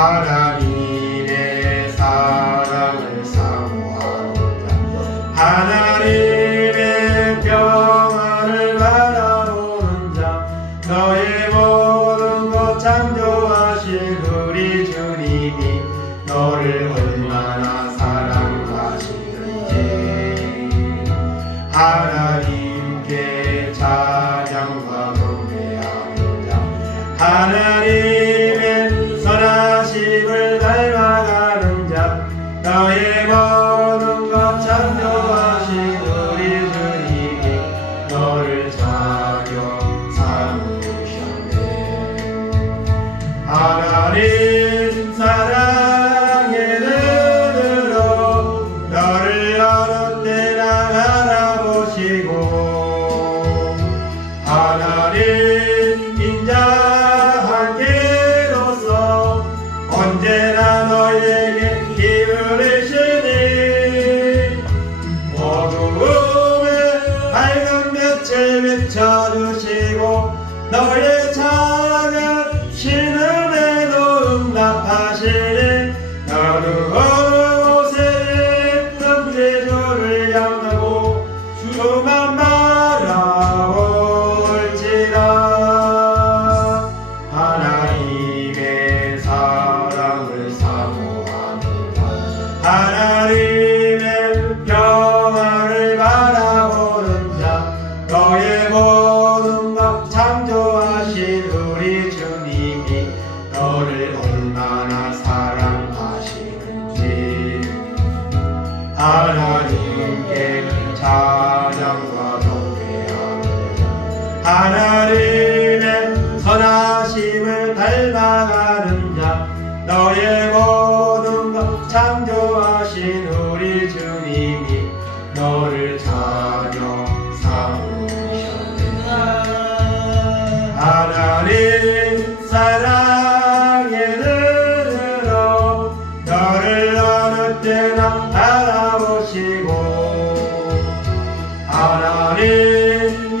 하나님의 사랑을 사모하는 자, 하나님의 평안을 바라보는 자, 너의 모든 것 창조하신 우리 주님이 너를 얼마나 사랑하시는지 하나님께 찬양과 경배하는 자, 하나님의 선하심을 닮아가는 자, 너의 모든 것 창조하신 우리 주님이 너를 자녀 삼으셨네. 하나님 사랑의 눈으로 너를 어느 때나 바라보시고, 하나님 인자한 계로서 언제나 너에게 힘을 주시니 어두움에 밝은 빛을 비춰주시고 너의 작은 신음에도 응답하시니 너는 어느 곳에 있든지 주를 향하고 주만 바라볼지라. 하나님의 사랑을 사모하는 자, 하나님의 평안을 바라보는 자, 너의 모든 것 창조하신 우리 주님이 너를 얼마나 사랑하시는지 하나님께 찬양과 경배하는 자, 하나님의 선하심을 닮아가는 자, 너의 모든 것 창조하신 우리 주님이 너를 자녀 삼으셨네. 하나님 사랑의 눈으로 너를 어느 때나 바라보시고, 하나님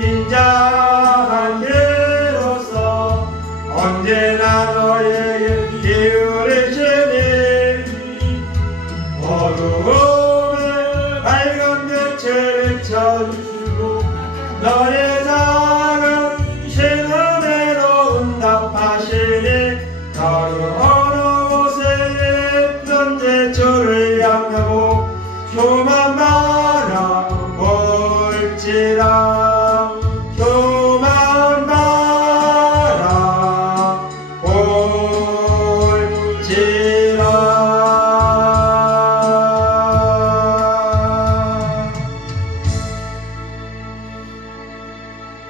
인자한 예로서 언제나 너에게 기울이시니 어두움에 밝은 빛을 비춰주시고 너의 작은 신음에도 응답하시니 너는 어느 곳에 있든지 주를 향하고 주만 바라볼지라. 주만 바라볼지라.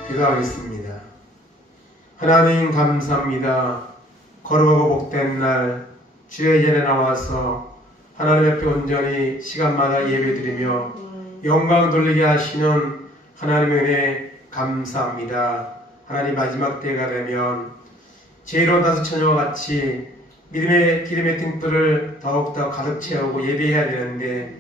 기도하겠습니다. 하나님 감사합니다. 거룩하고 복된 날 주의 전에 나와서 하나님 앞에 온전히 시간마다 예배드리며 영광 돌리게 하시는 하나님의 은혜 감사합니다. 하나님 마지막 때가 되면 지혜로운 다섯 처녀와 같이 믿음의 기름의 등불을 더욱더 가득 채우고 예배해야 되는데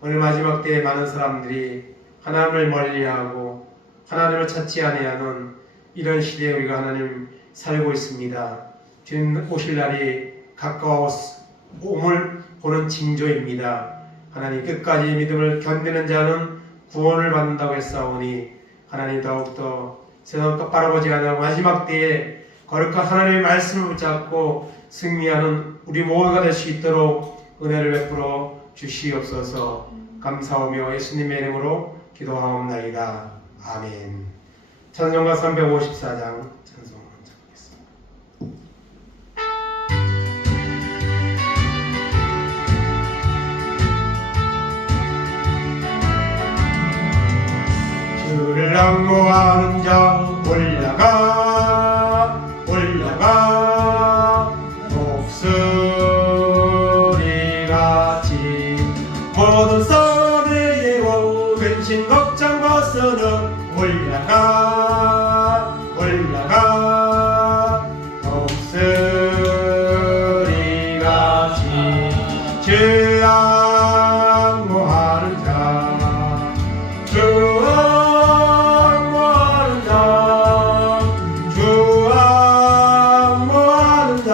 오늘 마지막 때에 많은 사람들이 하나님을 멀리하고 하나님을 찾지 아니하는 이런 시대에 우리가 하나님 살고 있습니다. 주님 오실 날이 가까워옴을 보는 징조입니다. 하나님 끝까지 믿음을 견디는 자는 구원을 받는다고 했사오니 하나님 더욱더 세상 똑바로 보지 않고 마지막 때에 거룩한 하나님의 말씀을 붙잡고 승리하는 우리 모두가 될 수 있도록 은혜를 베풀어 주시옵소서. 감사하며 예수님의 이름으로 기도하옵나이다. 아멘. 찬송가 354장 찬송 먼저 하겠습니다. 주를 낭모하는 자 올라가 올라가 목소리같이 모든 싸움을 이기고 근심 걱정 벗어나 올라가 올라가 목소리같이 주 앙모하는 자 주 앙모하는 자 주 앙모하는 자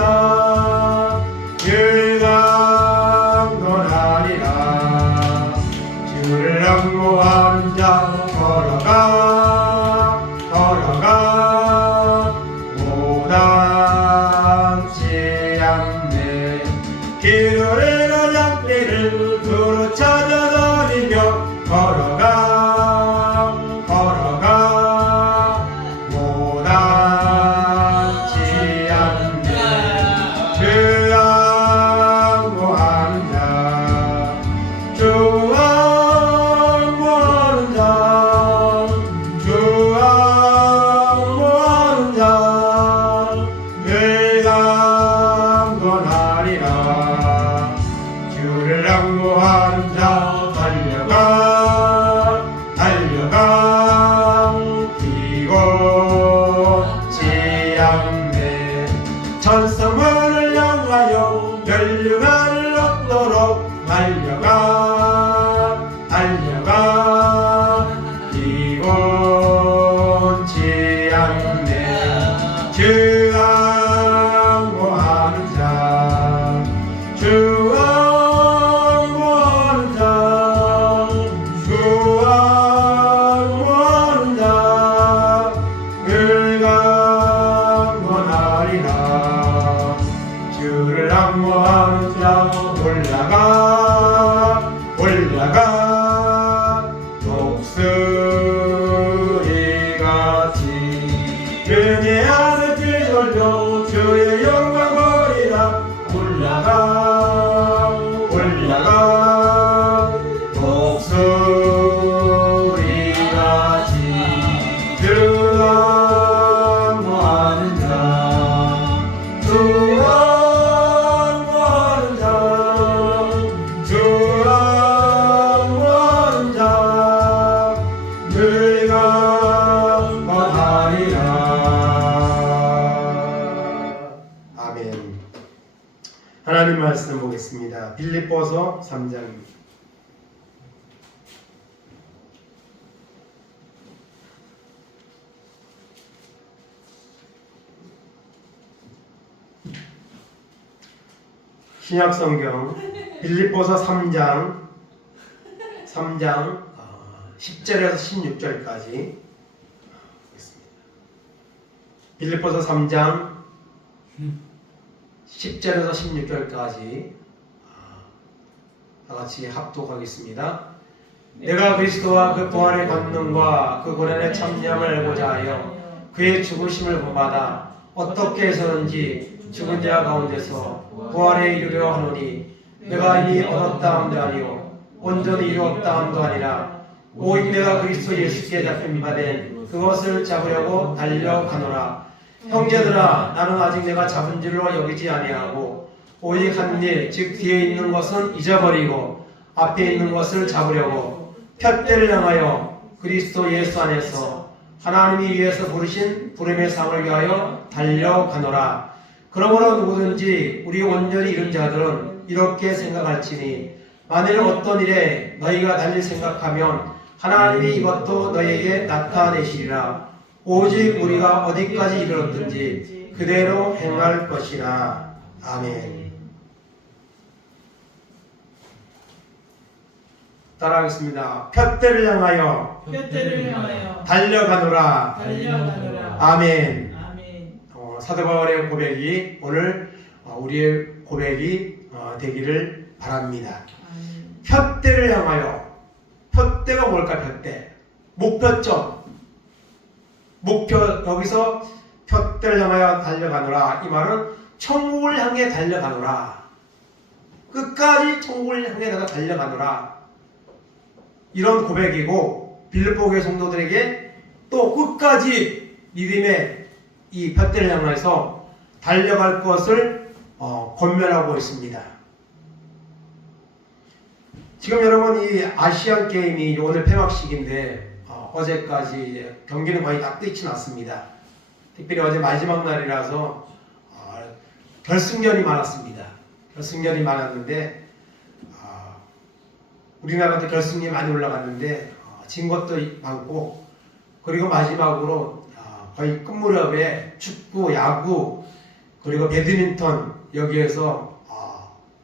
달려가 달려가 피곤치 않네 주 항구하는 자 주 항구하는 자 주 항구하는 자 늘 강건하리라 주를 항구하는 자 올라가 올라가 독수리같이 그네 하늘 찔돌며 주의 영광 보리라 올라가 올라가 독수리같이 주 항구하는 자 주 항구하는 자 주 항구하는 자 늘 강건하리라. 아멘. 하나님 말씀 보겠습니다. 빌립보서 3장입니다. 신약성경 빌립보서 3장 10절에서 16절까지 보겠습니다. 빌립보서 3장 10절에서 16절까지 다같이 합독하겠습니다. 내가 그리스도와 그 부활의 권능과 그 고난의 참여함을 알고자 하여 그의 죽으심을 본받아 어떻게 해서든지 죽은 자 가운데서 부활에 이르려 하노니 내가 이미 얻었다 함도 아니요 온전히 이루었다 함도 아니라 오직 내가 그리스도 예수께 잡힌 바 된 그것을 잡으려고 달려가노라. 형제들아 나는 아직 내가 잡은 줄로 여기지 아니하고 오직 한 일 즉 뒤에 있는 것은 잊어버리고 앞에 있는 것을 잡으려고 푯대를 향하여 그리스도 예수 안에서 하나님이 위에서 부르신 부름의 상을 위하여 달려가노라. 그러므로 누구든지 우리 온전히 이룬 자들은 이렇게 생각할지니 만일 어떤 일에 너희가 달릴 생각하면 하나님이 이것도 너희에게 나타내시리라. 오직 우리가 어디까지 이르렀든지 그대로 행할 것이라. 아멘. 따라하겠습니다. 푯대를 향하여 달려가노라. 아멘. 사도 바울의 고백이 오늘 우리의 고백이 되기를 바랍니다. 푯대를 향하여. 푯대가 뭘까? 푯대 목표점 목표 여기서 푯대를 향하여 달려가노라. 이 말은 천국을 향해 달려가노라. 끝까지 천국을 향해 내가 달려가노라. 이런 고백이고 빌립보 교회 성도들에게 또 끝까지 믿음의 이 푯대를 향해서 달려갈 것을 권면하고 있습니다. 지금 여러분 이 아시안 게임이 오늘 폐막식인데 어제까지 경기는 거의 다 끝이 났습니다. 특별히 어제 마지막 날이라서 결승전이 많았습니다. 결승전이 많았는데 우리나라도 결승이 많이 올라갔는데 진 것도 많고 그리고 마지막으로 거의 끝무렵에 축구, 야구 그리고 배드민턴 여기에서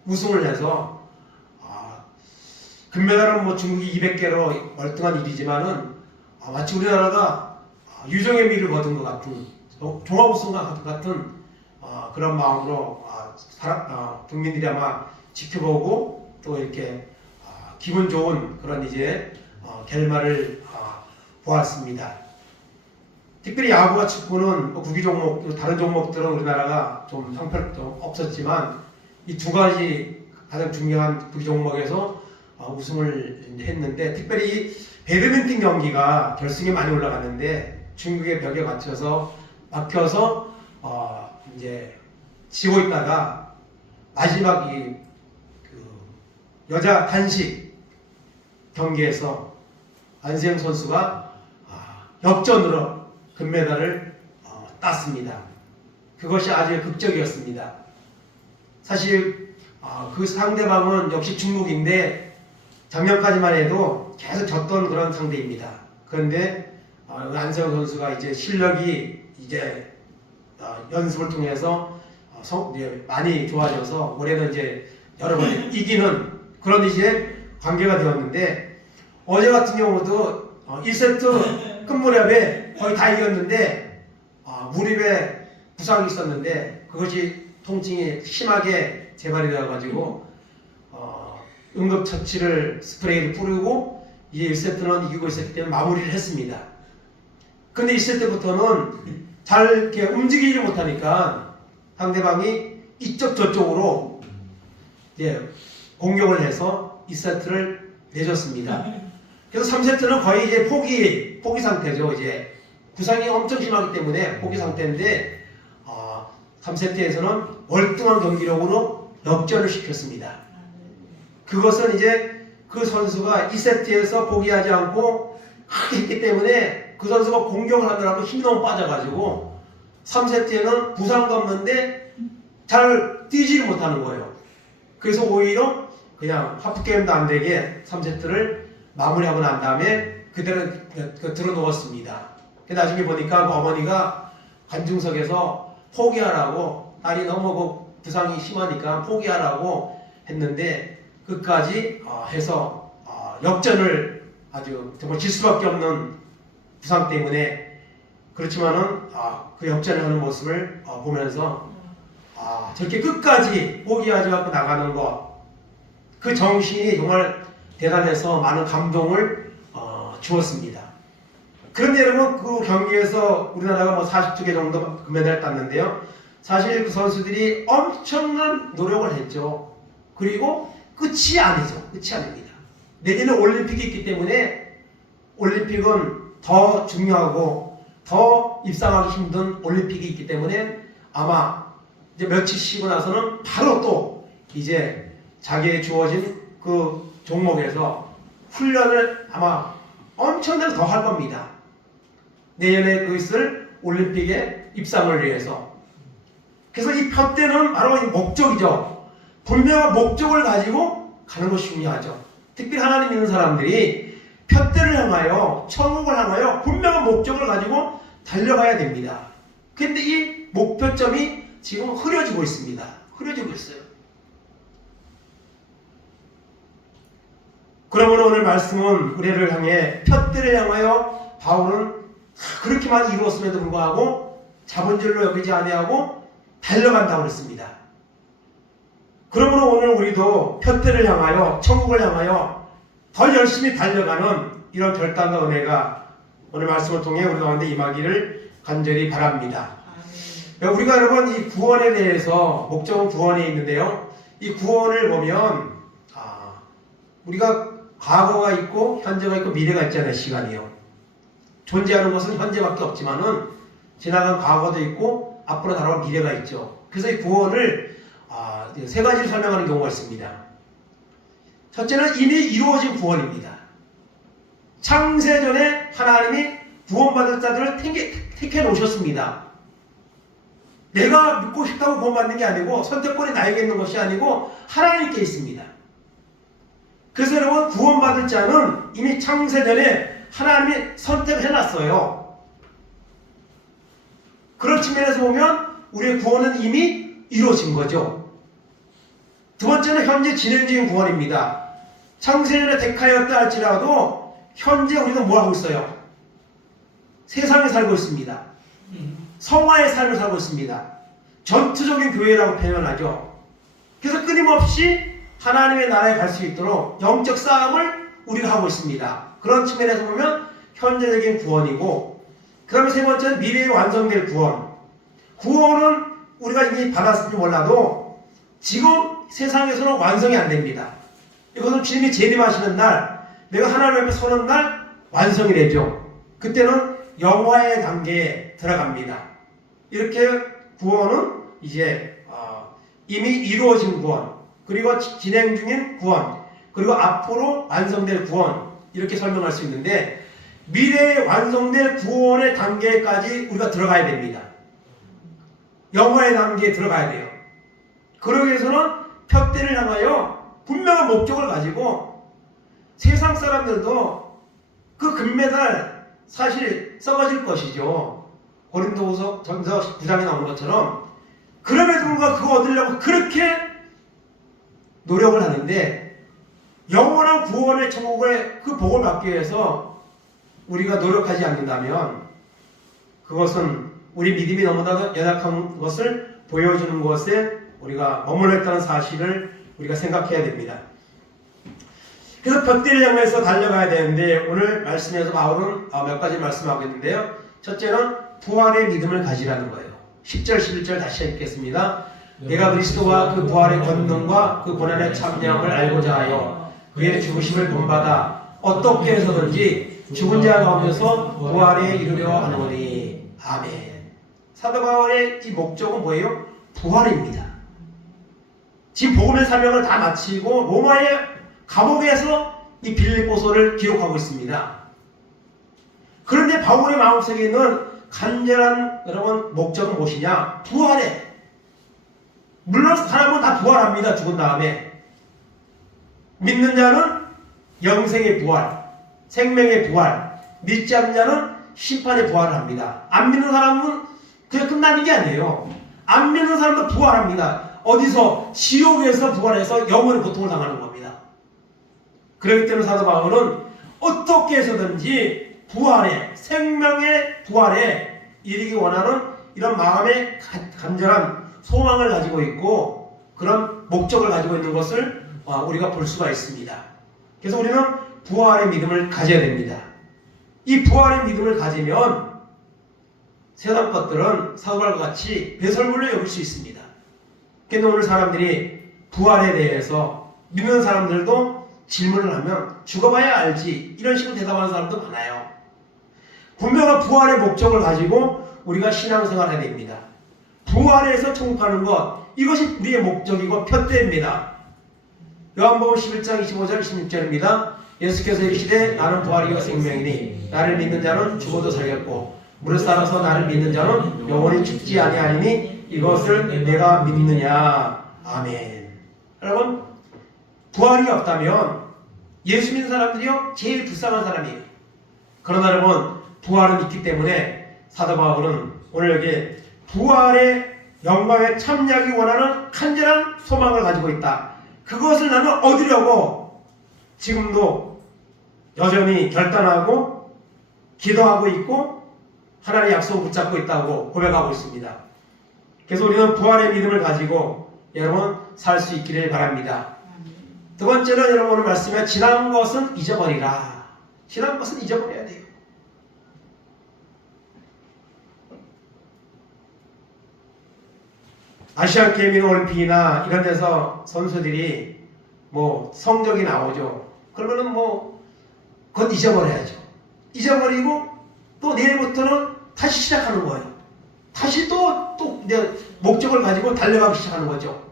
우승을 해서 금메달은 뭐 중국이 200개로 멀뚱한 일이지만은 마치 우리나라가 유종의 미를 거둔 것 같은 종합 우승과 같은 그런 마음으로 국민들이 아마 지켜보고 또 이렇게 기분 좋은 그런 이제 결말을 보았습니다. 특별히 야구와 축구는 구기 종목, 다른 종목들은 우리나라가 좀 형편도 없었지만 이 두 가지 가장 중요한 구기 종목에서 우승을 했는데 특별히 배드민턴 경기가 결승에 많이 올라갔는데 중국의 벽에 막혀서 이제 지고 있다가 마지막 여자 단식 경기에서 안세영 선수가 역전으로 금메달을 땄습니다. 그것이 아주 극적이었습니다. 사실 그 상대방은 역시 중국인데 작년까지만 해도 계속 졌던 그런 상대입니다. 그런데 안세영 선수가 이제 실력이 이제 연습을 통해서 많이 좋아져서 올해는 이제 여러 번 이기는 그런 이제 관계가 되었는데 어제 같은 경우도 1세트 끝무렵에 거의 다 이겼는데 무릎에 부상이 있었는데 그것이 통증이 심하게 재발이 되어가지고 응급처치를 스프레이를 뿌리고 이제 1세트는 이기고 있었기 때문에 마무리를 했습니다. 근데 2세트부터는 잘 이렇게 움직이지 못하니까 상대방이 이쪽 저쪽으로 이제 공격을 해서 2세트를 내줬습니다. 그래서 3세트는 거의 이제 포기 상태죠. 이제 부상이 엄청 심하기 때문에 포기 상태인데 3세트에서는 월등한 경기력으로 역전을 시켰습니다. 그것은 이제 그 선수가 2세트에서 포기하지 않고 크게 했기 때문에 그 선수가 공격을 하느라고 힘이 너무 빠져가지고 3세트에는 부상도 없는데 잘 뛰지를 못하는 거예요. 그래서 오히려 그냥 하프게임도 안 되게 3세트를 마무리하고 난 다음에 그대로 들어놓았습니다. 나중에 보니까 그 어머니가 관중석에서 포기하라고 딸이 너무 부상이 심하니까 포기하라고 했는데 끝까지 해서 역전을 아주 정말 질 수밖에 없는 부상 때문에 그렇지만은 그 역전을 하는 모습을 보면서 저렇게 끝까지 포기하지 않고 나가는 것 그 정신이 정말 대단해서 많은 감동을 주었습니다. 그런데 여러분 그 경기에서 우리나라가 40개 정도 금메달을 땄는데요. 사실 그 선수들이 엄청난 노력을 했죠. 그리고 끝이 아니죠. 끝이 아닙니다. 내년에 올림픽이 있기 때문에 올림픽은 더 중요하고 더 입상하기 힘든 올림픽이 있기 때문에 아마 이제 며칠 쉬고 나서는 바로 또 이제 자기의 주어진 그 종목에서 훈련을 아마 엄청나게 더 할 겁니다. 내년에 그것을 올림픽에 입상을 위해서. 그래서 이 푯대는 바로 이 목적이죠. 분명한 목적을 가지고 가는 것이 중요하죠. 특별히 하나님 믿는 사람들이 푯대를 향하여 천국을 향하여 분명한 목적을 가지고 달려가야 됩니다. 그런데 이 목표점이 지금 흐려지고 있습니다. 흐려지고 있어요. 그러므로 오늘 말씀은 우리를 향해 푯대를 향하여 바울은 그렇게만 이루었음에도 불구하고 잡은 줄로 여기지 아니하고 달려간다고 그랬습니다. 그러므로 오늘 우리도 푯대를 향하여 천국을 향하여 더 열심히 달려가는 이런 결단과 은혜가 오늘 말씀을 통해 우리 가운데 임하기를 간절히 바랍니다. 우리가 여러분 이 구원에 대해서 목적은 구원에 있는데요. 이 구원을 보면 우리가 과거가 있고 현재가 있고 미래가 있잖아요. 시간이요. 존재하는 것은 현재밖에 없지만은 지나간 과거도 있고 앞으로 다가올 미래가 있죠. 그래서 이 구원을 세 가지로 설명하는 경우가 있습니다. 첫째는 이미 이루어진 구원입니다. 창세전에 하나님이 구원받을 자들을 택해 놓으셨습니다. 내가 믿고 싶다고 구원받는 게 아니고 선택권이 나에게 있는 것이 아니고 하나님께 있습니다. 그래서 여러분 구원받을 자는 이미 창세전에 하나님이 선택을 해놨어요. 그런 측면에서 보면 우리의 구원은 이미 이루어진 거죠. 두 번째는 현재 진행 중인 구원입니다. 창세전에 택하였다 할지라도 현재 우리는 뭐하고 있어요? 세상에 살고 있습니다. 성화의 삶을 살고 있습니다. 전투적인 교회라고 표현하죠. 그래서 끊임없이 하나님의 나라에 갈 수 있도록 영적 싸움을 우리가 하고 있습니다. 그런 측면에서 보면 현재적인 구원이고, 그 다음에 세 번째는 미래에 완성될 구원. 구원은 우리가 이미 받았을지 몰라도 지금 세상에서는 완성이 안 됩니다. 이것은 주님이 재림하시는 날, 내가 하나님 앞에 서는 날 완성이 되죠. 그때는 영화의 단계에 들어갑니다. 이렇게 구원은 이제 이미 이루어진 구원, 그리고 진행 중인 구원, 그리고 앞으로 완성될 구원, 이렇게 설명할 수 있는데 미래에 완성될 구원의 단계까지 우리가 들어가야 됩니다. 영화의 단계에 들어가야 돼요. 그러기 위해서는 푯대를 향하여 분명한 목적을 가지고 세상 사람들도 그 금메달 사실 썩어질 것이죠. 고린도후서 전서 9장에 나오는 것처럼. 그럼에도 불구하고 그거 얻으려고 그렇게 노력을 하는데 영원한 구원의 천국의 그 복을 받기 위해서 우리가 노력하지 않는다면 그것은 우리 믿음이 너무나도 연약한 것을 보여주는 것에 우리가 머물러 있다는 사실을 우리가 생각해야 됩니다. 그래서 벽대를 향해서 달려가야 되는데 오늘 말씀에서 바울은 몇 가지 말씀하겠는데요. 첫째는 부활의 믿음을 가지라는 거예요. 10절 11절 다시 읽겠습니다. 내가 그리스도와 그 부활의 권능과 그 고난의 참여함을 알고자 하여 그의 죽으심을 본받아 어떻게 해서든지 죽은 자 가운데서 부활에 이르려 하노니. 아멘. 사도 바울의 이 목적은 뭐예요? 부활입니다. 지금 복음의 사명을 다 마치고 로마의 감옥에서 이 빌립보서를 기록하고 있습니다. 그런데 바울의 마음속에 있는 간절한 여러분 목적은 무엇이냐? 부활에. 물론 사람은 다 부활합니다. 죽은 다음에. 믿는 자는 영생의 부활, 생명의 부활, 믿지 않는 자는 심판의 부활을 합니다. 안 믿는 사람은 그냥 끝나는 게 아니에요. 안 믿는 사람도 부활합니다. 어디서? 지옥에서 부활해서 영원의 고통을 당하는 겁니다. 그렇기 때문에 사도 바울은 어떻게 해서든지 부활에, 생명의 부활에 이르기 원하는 이런 마음의 간절한 소망을 가지고 있고 그런 목적을 가지고 있는 것을 우리가 볼 수가 있습니다. 그래서 우리는 부활의 믿음을 가져야 됩니다. 이 부활의 믿음을 가지면 세상 것들은 사고와 같이 배설물로 여길 수 있습니다. 그런데 오늘 사람들이 부활에 대해서 믿는 사람들도 질문을 하면 죽어봐야 알지 이런 식으로 대답하는 사람도 많아요. 분명한 부활의 목적을 가지고 우리가 신앙생활을 해야 됩니다. 부활에서 천국하는 것, 이것이 우리의 목적이고 푯대입니다. 요한복음 11장 25절 26절입니다. 예수께서 이르시되 나는 부활이요 생명이니 나를 믿는 자는 죽어도 살겠고 무릇 살아서 나를 믿는 자는 영원히 죽지 아니하리니 이것을 내가 믿느냐. 아멘. 여러분, 부활이 없다면 예수 믿는 사람들이요 제일 불쌍한 사람이에요. 그러나 여러분, 부활은 있기 때문에 사도 바울은 오늘 여기 부활의 영광에 참여하기 원하는 간절한 소망을 가지고 있다. 그것을 나는 얻으려고 지금도 여전히 결단하고 기도하고 있고 하나님의 약속을 붙잡고 있다고 고백하고 있습니다. 그래서 우리는 부활의 믿음을 가지고 여러분 살 수 있기를 바랍니다. 두 번째는 여러분 오늘 말씀에 지난 것은 잊어버리라. 지난 것은 잊어버려야 돼요. 아시안 게임이나 올림픽이나 이런 데서 선수들이 뭐 성적이 나오죠. 그러면은 뭐 그건 잊어버려야죠. 잊어버리고 또 내일부터는 다시 시작하는 거예요. 다시 또 이제 목적을 가지고 달려가기 시작하는 거죠.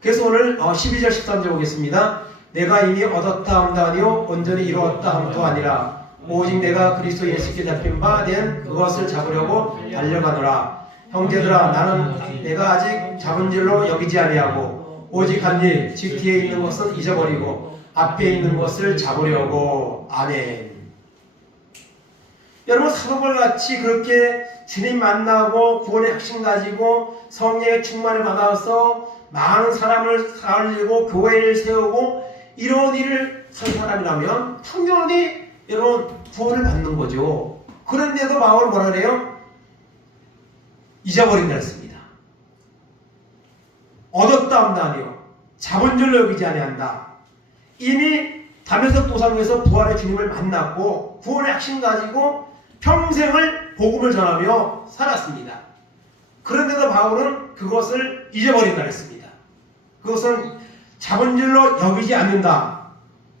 그래서 오늘 12절 13절 보겠습니다. 내가 이미 얻었다 함도 아니요 온전히 이루었다 함도 아니라 오직 내가 그리스도 예수께 잡힌 바 된 그것을 잡으려고 달려가노라. 형제들아 나는 내가 아직 잡은 줄로 여기지 아니하고 오직 한 일 즉 뒤에 있는 것은 잊어버리고 앞에 있는 것을 잡으려고. 아멘. 여러분 사도벌같이 그렇게 주님 만나고 구원의 확신 가지고 성령의 충만을 받아서 많은 사람을 살리고 교회를 세우고 이런 일을 한 사람이라면 당연히 여러분 구원을 받는 거죠. 그런데도 바울 뭐라 그래요? 잊어버린다 했습니다. 얻었다 함도 아니요 잡은 줄로 여기지 아니한다. 이미 다메섹 도상에서 부활의 주님을 만났고 구원의 확신 가지고 평생을 복음을 전하며 살았습니다. 그런데도 바울은 그것을 잊어버린다 했습니다. 그것은 잡은 줄로 여기지 않는다.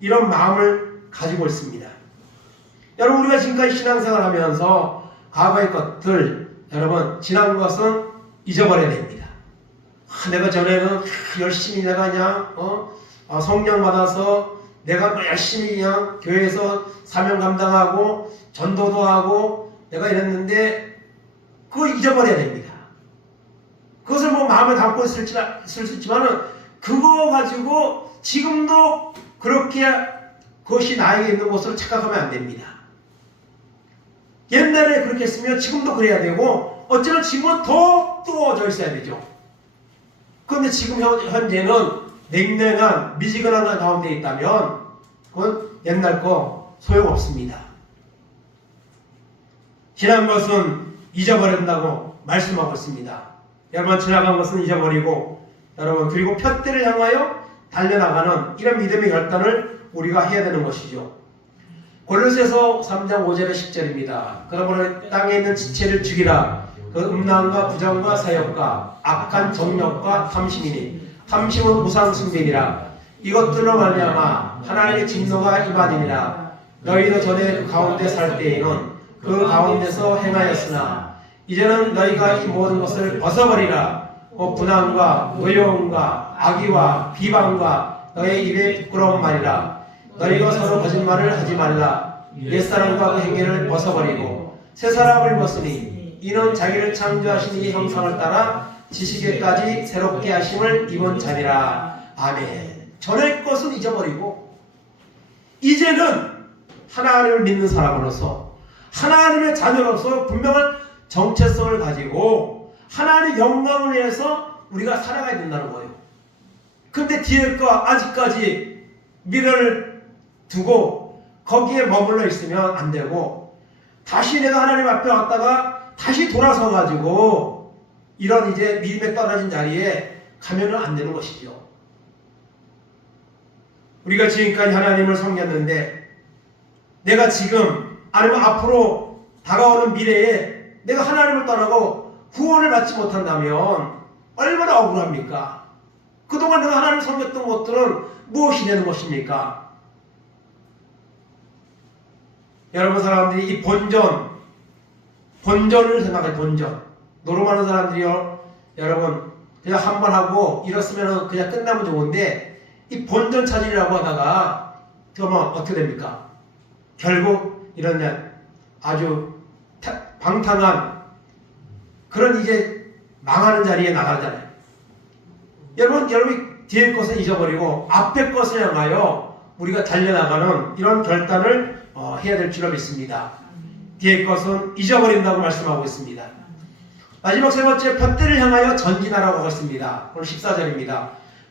이런 마음을 가지고 있습니다. 여러분 우리가 지금까지 신앙생활 하면서 과거의 것들 여러분 지난 것은 잊어버려야 됩니다. 내가 전에는 열심히 내가 그냥 성령 받아서 내가 열심히 그냥 교회에서 사명 감당하고 전도도 하고 내가 이랬는데 그거 잊어버려야 됩니다. 그것을 뭐 마음에 담고 있을 수 있지만은 그거 가지고 지금도 그렇게 그것이 나에게 있는 것으로 착각하면 안 됩니다. 옛날에 그렇게 했으면 지금도 그래야 되고 어쩌면 지금은 더 뜨거워져 있어야 되죠. 그런데 지금 현재는 냉랭한 미지근한 가운데 있다면 그건 옛날 거 소용없습니다. 지난 것은 잊어버린다고 말씀하고 있습니다. 여러분, 지나간 것은 잊어버리고 여러분, 그리고 푯대를 향하여 달려나가는 이런 믿음의 결단을 우리가 해야 되는 것이죠. 골로새서 3장 5절의 10절입니다. 그러므로 땅에 있는 지체를 죽이라. 그 음란과 부정과 사욕과 악한 정욕과 탐심이니 탐심은 우상숭배니라. 이것들로 말미암아 하나님의 진노가 임하니라. 너희도 전에 그 가운데 살 때에는 그 가운데서 행하였으나 이제는 너희가 이 모든 것을 벗어버리라. 분함과 의욕과 악의와 비방과 너희 입에 부끄러운 말이라. 너희가 서로 거짓말을 하지 말라. 옛사람과 그 행위를 벗어버리고 새 사람을 벗으니 이는 자기를 창조하신 이 형상을 따라 지식에까지 새롭게 하심을 입은 자니라. 아멘. 전의 것은 잊어버리고 이제는 하나님을 믿는 사람으로서 하나님의 자녀로서 분명한 정체성을 가지고 하나님의 영광을 위해서 우리가 살아가야 된다는 거예요. 근데 뒤에 거 아직까지 미련을 두고 거기에 머물러 있으면 안 되고 다시 내가 하나님 앞에 왔다가 다시 돌아서 가지고 이런 이제 믿음에 떨어진 자리에 가면은 안 되는 것이죠. 우리가 지금까지 하나님을 섬겼는데 내가 지금 아니면 앞으로 다가오는 미래에 내가 하나님을 떠나고 구원을 받지 못한다면 얼마나 억울합니까? 그동안 내가 하나님을 섬겼던 것들은 무엇이 되는 것입니까? 여러분, 사람들이 이 본전을 생각해요. 본전. 노름하는 사람들이요, 여러분, 그냥 한 번 하고 이렇으면 그냥 끝나면 좋은데 이 본전 찾으려고 하다가 그러면 어떻게 됩니까? 결국 이런 아주 방탕한 그런 이제 망하는 자리에 나가잖아요. 여러분 뒤에 것을 잊어버리고 앞에 것을 향하여 우리가 달려나가는 이런 결단을 해야 될 줄로 믿습니다. 뒤에 것은 잊어버린다고 말씀하고 있습니다. 마지막 세 번째, 푯대를 향하여 전진하라고 하고 있습니다. 오늘 14절입니다.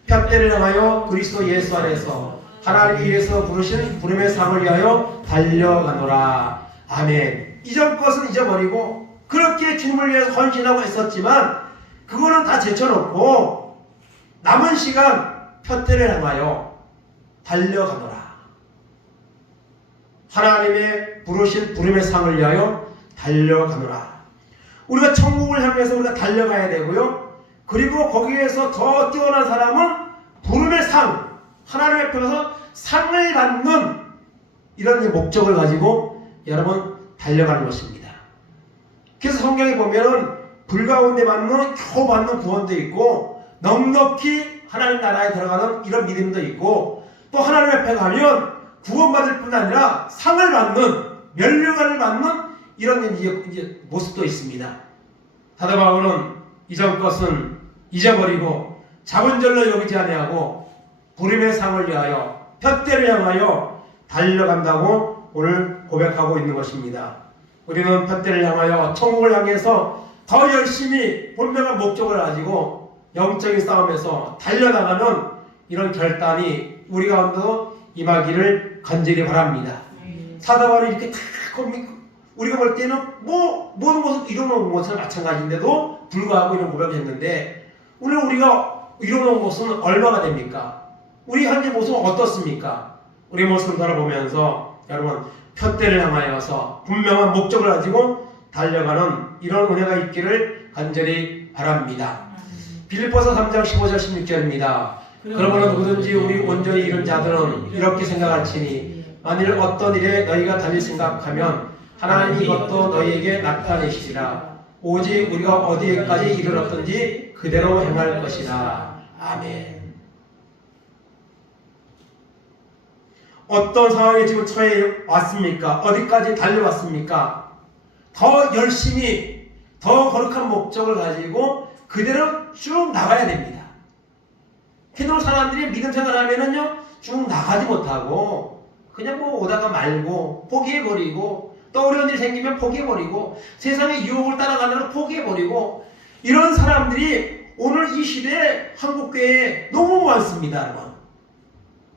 푯대를 향하여 그리스도 예수 안에서 하나님이 위해서 부르신 부름의 상을 위하여 달려가노라. 아멘. 이전 것은 잊어버리고 그렇게 주님을 위해서 헌신하고 있었지만 그거는 다 제쳐놓고 남은 시간 푯대를 향하여 달려가노라. 하나님의 부르신 부름의 상을 위하여 달려가노라. 우리가 천국을 향해서 우리가 달려가야 되고요. 그리고 거기에서 더 뛰어난 사람은 부름의 상, 하나님 앞에서 상을 받는 이런 목적을 가지고 여러분 달려가는 것입니다. 그래서 성경에 보면은 불 가운데 받는 겨우 받는 구원도 있고 넉넉히 하나님 나라에 들어가는 이런 믿음도 있고 또 하나님 앞에 가면 구원받을 뿐 아니라 상을 받는 면류관을 받는 이런 이제 모습도 있습니다. 사도 바울은 이전 것은 잊어버리고 자본절로 여기지 아니하고 부름의 상을 위하여 푯대를 향하여 달려간다고 오늘 고백하고 있는 것입니다. 우리는 푯대를 향하여 천국을 향해서 더 열심히 분명한 목적을 가지고 영적인 싸움에서 달려나가는 이런 결단이 우리 가운데도 임하기를 간절히 바랍니다. 사도 바울이 이렇게 다 우리가 볼 때는 모든 것을 이뤄놓은 것은 마찬가지인데도 불구하고 이런 고백을 했는데 오늘 우리가 이뤄놓은 것은 얼마가 됩니까? 우리 현재 모습은 어떻습니까? 우리 모습을 돌아보면서 여러분 푯대를 향하여서 분명한 목적을 가지고 달려가는 이런 은혜가 있기를 간절히 바랍니다. 빌립보서 3장 15절 16절입니다. 그러므로 누구든지 우리 온전히 이룬 자들은 이렇게 생각할지니 만일 어떤 일에 너희가 달릴 생각하면 하나님이 이것도 너희에게 나타내시리라. 오직 우리가 어디에까지 이르렀든지 그대로 행할 것이라. 아멘. 어떤 상황에 지금 처해 왔습니까? 어디까지 달려왔습니까? 더 열심히 더 거룩한 목적을 가지고 그대로 쭉 나가야 됩니다. 기독 사람들이 믿음 생활하면은요 쭉 나가지 못하고 그냥 뭐 오다가 말고 포기해버리고 또 어려운 일이 생기면 포기해버리고 세상의 유혹을 따라가느라 포기해버리고 이런 사람들이 오늘 이 시대에 한국교회에 너무 많습니다.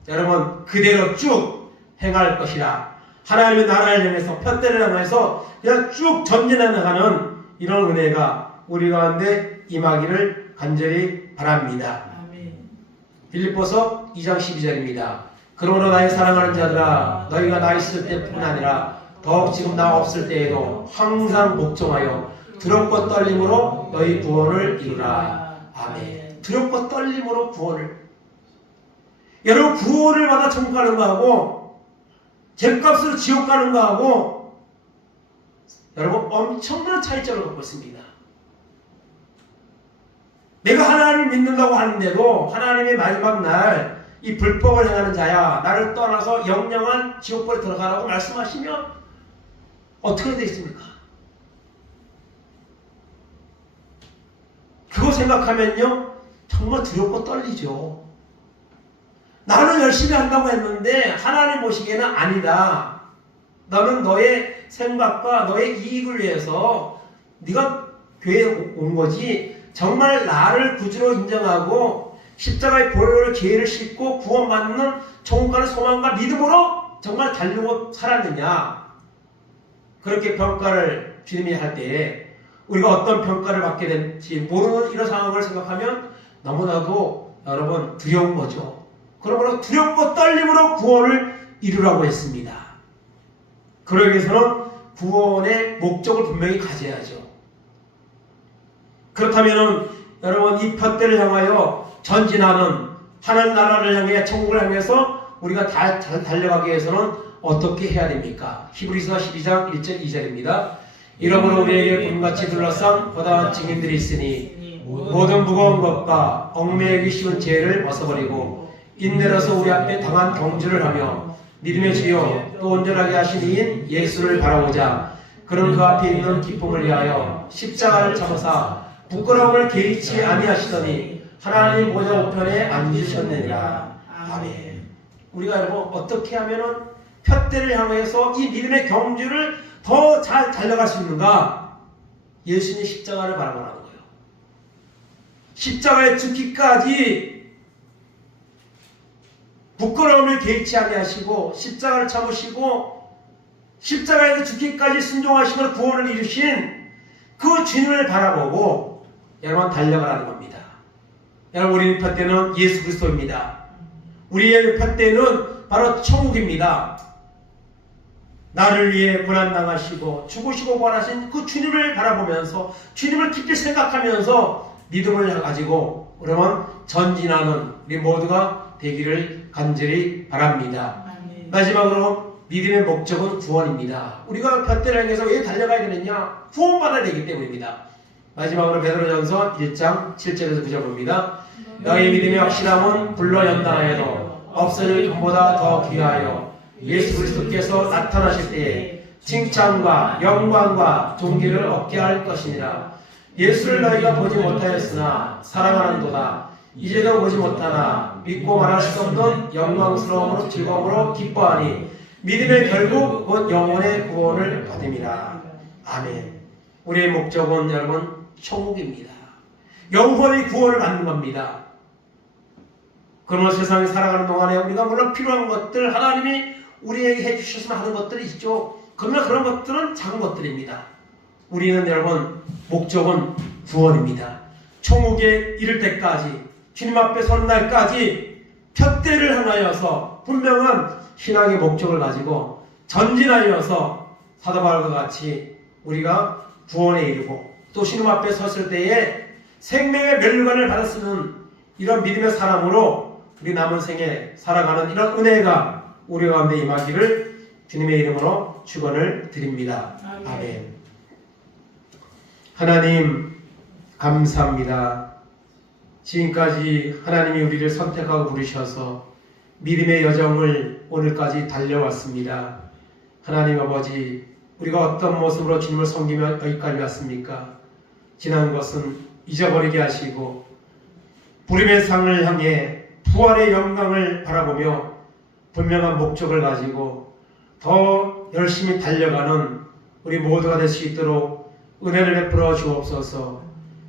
여러분 그대로 쭉 행할 것이라 하나님의 나라를 향해서 편대를 향해서 그냥 쭉 전진해 나가는 이런 은혜가 우리 가운데 임하기를 간절히 바랍니다. 빌립보서 2장 12절입니다. 그러므로 나의 사랑하는 자들아 너희가 나 있을 때뿐 아니라 더욱 지금 나 없을 때에도 항상 복종하여 두렵고 떨림으로 너희 구원을 이루라. 아멘. 두렵고 떨림으로 구원을. 여러분 구원을 받아 천국 가는 거하고 죗값으로 지옥 가는 거하고 여러분 엄청난 차이점을 갖고 있습니다. 내가 하나님을 믿는다고 하는데도 하나님의 마지막 날 이 불법을 행하는 자야 나를 떠나서 영영한 지옥불에 들어가라고 말씀하시면 어떻게 되겠습니까? 그거 생각하면요 정말 두렵고 떨리죠. 나는 열심히 한다고 했는데 하나님 보시기에는 아니다. 너는 너의 생각과 너의 이익을 위해서 네가 교회에 온 거지 정말 나를 구주로 인정하고 십자가의 보혈을 죄를 씻고 구원받는 천국 가는 소망과 믿음으로 정말 달리고 살았느냐. 그렇게 평가를 주님이 할 때에 우리가 어떤 평가를 받게 될지 모르는 이런 상황을 생각하면 너무나도 여러분 두려운 거죠. 그러므로 두렵고 떨림으로 구원을 이루라고 했습니다. 그러기 위해서는 구원의 목적을 분명히 가져야죠. 그렇다면 여러분 이 푯대를 향하여 전진하는 하나님 나라를 향해 천국을 향해서 우리가 잘 달려가기 위해서는 어떻게 해야 됩니까? 히브리서 12장 1절 2절입니다. 이러므로 우리에게 구름같이 둘러싼 고다한 증인들이 있으니 모든 무거운 것과 얽매이기 쉬운 죄를 벗어버리고 인내로서 우리 앞에 당한 경주를 하며 믿음의 주요 또 온전하게 하신 이인 예수를 바라보자. 그런 그 앞에 있는 기쁨을 위하여 십자가를 참으사 부끄러움을 개의치 아니하시더니 하나님 보좌 우편에 앉으셨느니라. 아멘. 우리가 여러분 어떻게 하면은 푯대를 향해서 이 믿음의 경주를 더 잘 달려갈 수 있는가? 예수님의 십자가를 바라보라는 거예요. 십자가에 죽기까지 부끄러움을 개의치 아니하시고 십자가를 참으시고 십자가에서 죽기까지 순종하시고 구원을 이루신 그 주님을 바라보고 여러분 달려가라는 겁니다. 여러분 우리의 푯대는 예수 그리스도입니다. 우리의 푯대는 바로 천국입니다. 나를 위해 고난당하시고 죽으시고 부활하신 그 주님을 바라보면서 주님을 깊이 생각하면서 믿음을 가지고 그러면 전진하는 우리 모두가 되기를 간절히 바랍니다. 아멘. 마지막으로 믿음의 목적은 구원입니다. 우리가 푯대를 향해서 왜 달려가야 되느냐? 구원받아야 되기 때문입니다. 마지막으로 베드로전서 1장 7절에서 9절 봅니다. 너희 믿음의 확실함은 불로 연단하여도 없어질 금보다 더 귀하여 예수 그리스도께서 나타나실 때에 칭찬과 영광과 존귀를 얻게 할 것이니라. 예수를 너희가 보지 못하였으나 사랑하는도다. 이제도 보지 못하나 믿고 말할 수 없는 영광스러움으로 즐거움으로 기뻐하니 믿음의 결국 곧 영혼의 구원을 받음이라. 아멘. 우리의 목적은 여러분 천국입니다. 영혼의 구원을 받는 겁니다. 그러나 세상에 살아가는 동안에 우리가 물론 필요한 것들 하나님이 우리에게 해주셨으면 하는 것들이 있죠. 그러나 그런 것들은 작은 것들입니다. 우리는 여러분 목적은 구원입니다. 천국에 이를 때까지 주님 앞에 서는 날까지 푯대를 향하여서 분명한 신앙의 목적을 가지고 전진하여서 사도 바울과 같이 우리가 구원에 이르고 또 주님 앞에 섰을 때에 생명의 멸류관을 받아 쓰는 이런 믿음의 사람으로 우리 남은 생에 살아가는 이런 은혜가 우리 가운데 임하기를 주님의 이름으로 축원을 드립니다. 아멘. 하나님 감사합니다. 지금까지 하나님이 우리를 선택하고 부르셔서 믿음의 여정을 오늘까지 달려왔습니다. 하나님 아버지, 우리가 어떤 모습으로 주님을 섬기며 여기까지 왔습니까? 지난 것은 잊어버리게 하시고 부름의 상을 향해 부활의 영광을 바라보며 분명한 목적을 가지고 더 열심히 달려가는 우리 모두가 될 수 있도록 은혜를 베풀어 주옵소서.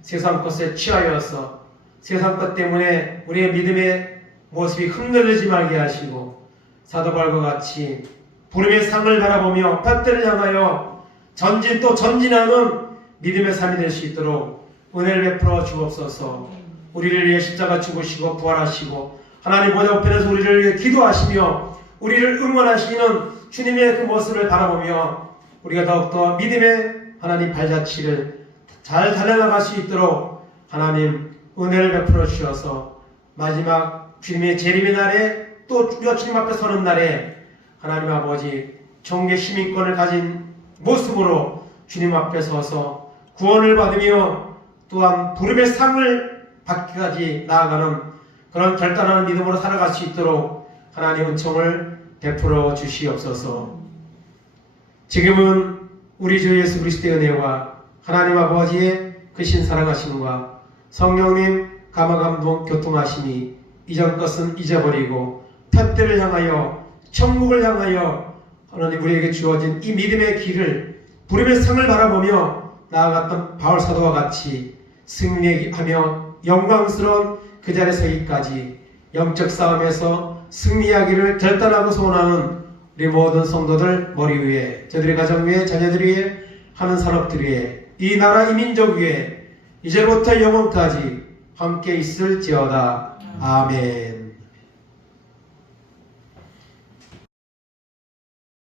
세상 것에 취하여서 세상 것 때문에 우리의 믿음의 모습이 흔들리지 말게 하시고 사도 바울과 같이 부름의 상을 바라보며 밭들을 향하여 전진 또 전진하는 믿음의 삶이 될 수 있도록 은혜를 베풀어 주옵소서. 우리를 위해 십자가 죽으시고 부활하시고 하나님 보좌 우편에서 우리를 위해 기도하시며 우리를 응원하시는 주님의 그 모습을 바라보며 우리가 더욱더 믿음의 하나님 발자취를 잘 달려나갈 수 있도록 하나님 은혜를 베풀어 주셔서 마지막 주님의 재림의 날에 또 우리가 주님 앞에 서는 날에 하나님 아버지 종교 시민권을 가진 모습으로 주님 앞에 서서 구원을 받으며 또한 부름의 상을 받기까지 나아가는 그런 결단하는 믿음으로 살아갈 수 있도록 하나님 은총을 베풀어 주시옵소서. 지금은 우리 주 예수 그리스도의 은혜와 하나님 아버지의 크신 사랑하심과 성령님 감화감동 교통하심이 이전 것은 잊어버리고 푯대를 향하여 천국을 향하여 하나님 우리에게 주어진 이 믿음의 길을 부름의 상을 바라보며 나아갔던 바울 사도와 같이 승리하며 영광스러운 그 자리에 서기까지 영적 싸움에서 승리하기를 결단하고 소원하는 우리 모든 성도들 머리 위에 저들의 가정 위에 자녀들 위에 하는 산업들 위에 이 나라 이 민족 위에 이제부터 영원까지 함께 있을지어다. 아멘.